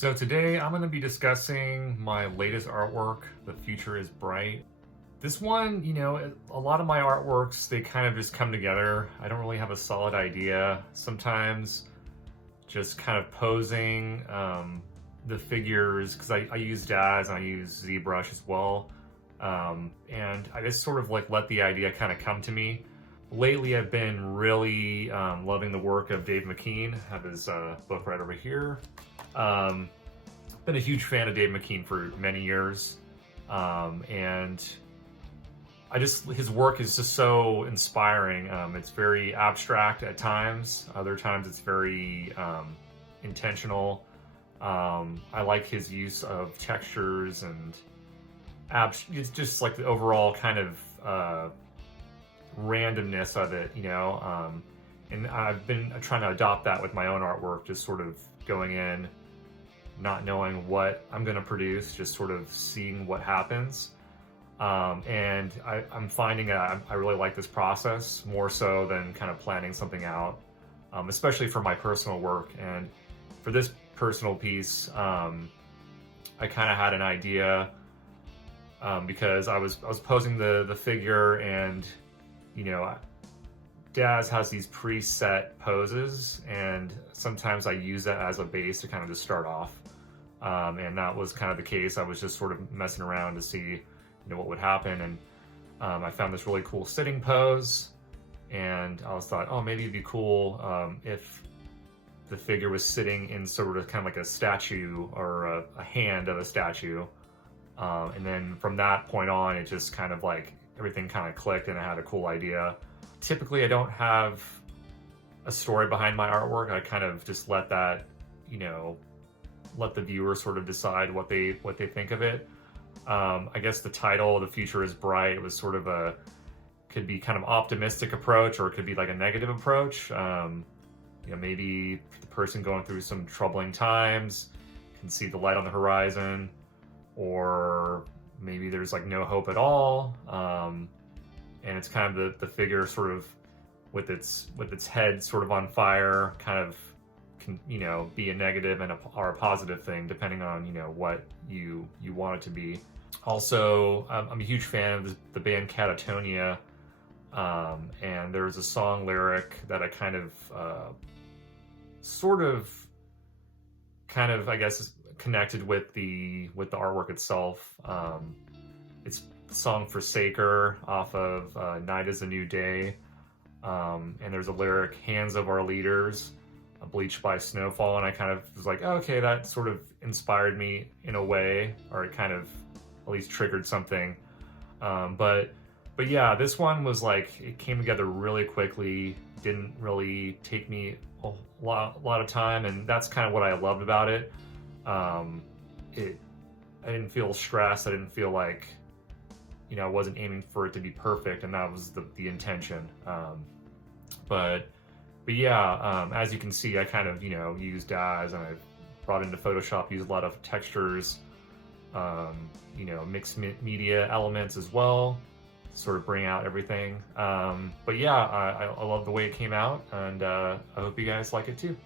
So today I'm going to be discussing my latest artwork, The Future is Bright. This one, a lot of my artworks, they kind of just come together. I don't really have a solid idea. Sometimes just kind of posing the figures, because I use DAZ and I use ZBrush as well. And I just sort of let the idea kind of come to me. Lately, I've been really loving the work of Dave McKean. I have his book right over here. Been a huge fan of Dave McKean for many years, and his work is just so inspiring. It's very abstract at times. Other times it's very intentional. I like his use of textures and it's just like the overall kind of randomness of it, and I've been trying to adopt that with my own artwork, just sort of going in, not knowing what I'm going to produce, just sort of seeing what happens. And I'm finding that I really like this process more so than kind of planning something out, especially for my personal work. And for this personal piece, I kind of had an idea because I was posing the figure, and Daz has these preset poses, and sometimes I use that as a base to kind of just start off. And that was kind of the case. I was just sort of messing around to see, what would happen. And I found this really cool sitting pose, and I was thought, oh, maybe it'd be cool if the figure was sitting in sort of kind of like a statue or a hand of a statue. And then from that point on, it just kind of like everything kind of clicked, and I had a cool idea. Typically, I don't have a story behind my artwork. I kind of just let that, let the viewer sort of decide what they think of it. I guess the title, The Future is Bright, was sort of could be kind of optimistic approach, or it could be like a negative approach. Maybe the person going through some troubling times can see the light on the horizon, or maybe there's like no hope at all. And it's kind of the figure sort of with its head sort of on fire, kind of can be a negative or a positive thing depending on what you want it to be. Also, I'm a huge fan of the band Catatonia, and there's a song lyric that I kind of I guess is connected with the artwork itself. It's the song Forsaker off of Night is a New Day, and there's a lyric, hands of our leaders, bleached by snowfall, and I kind of was like, oh, okay, that sort of inspired me in a way, or it kind of at least triggered something. But yeah, this one was like, it came together really quickly, didn't really take me a lot of time, and that's kind of what I loved about it. I didn't feel stressed. I didn't feel like, I wasn't aiming for it to be perfect, and that was the intention. But yeah, as you can see, I kind of, used DAZ, and I brought into Photoshop, used a lot of textures, mixed media elements as well, to sort of bring out everything. But yeah, I love the way it came out, and I hope you guys like it too.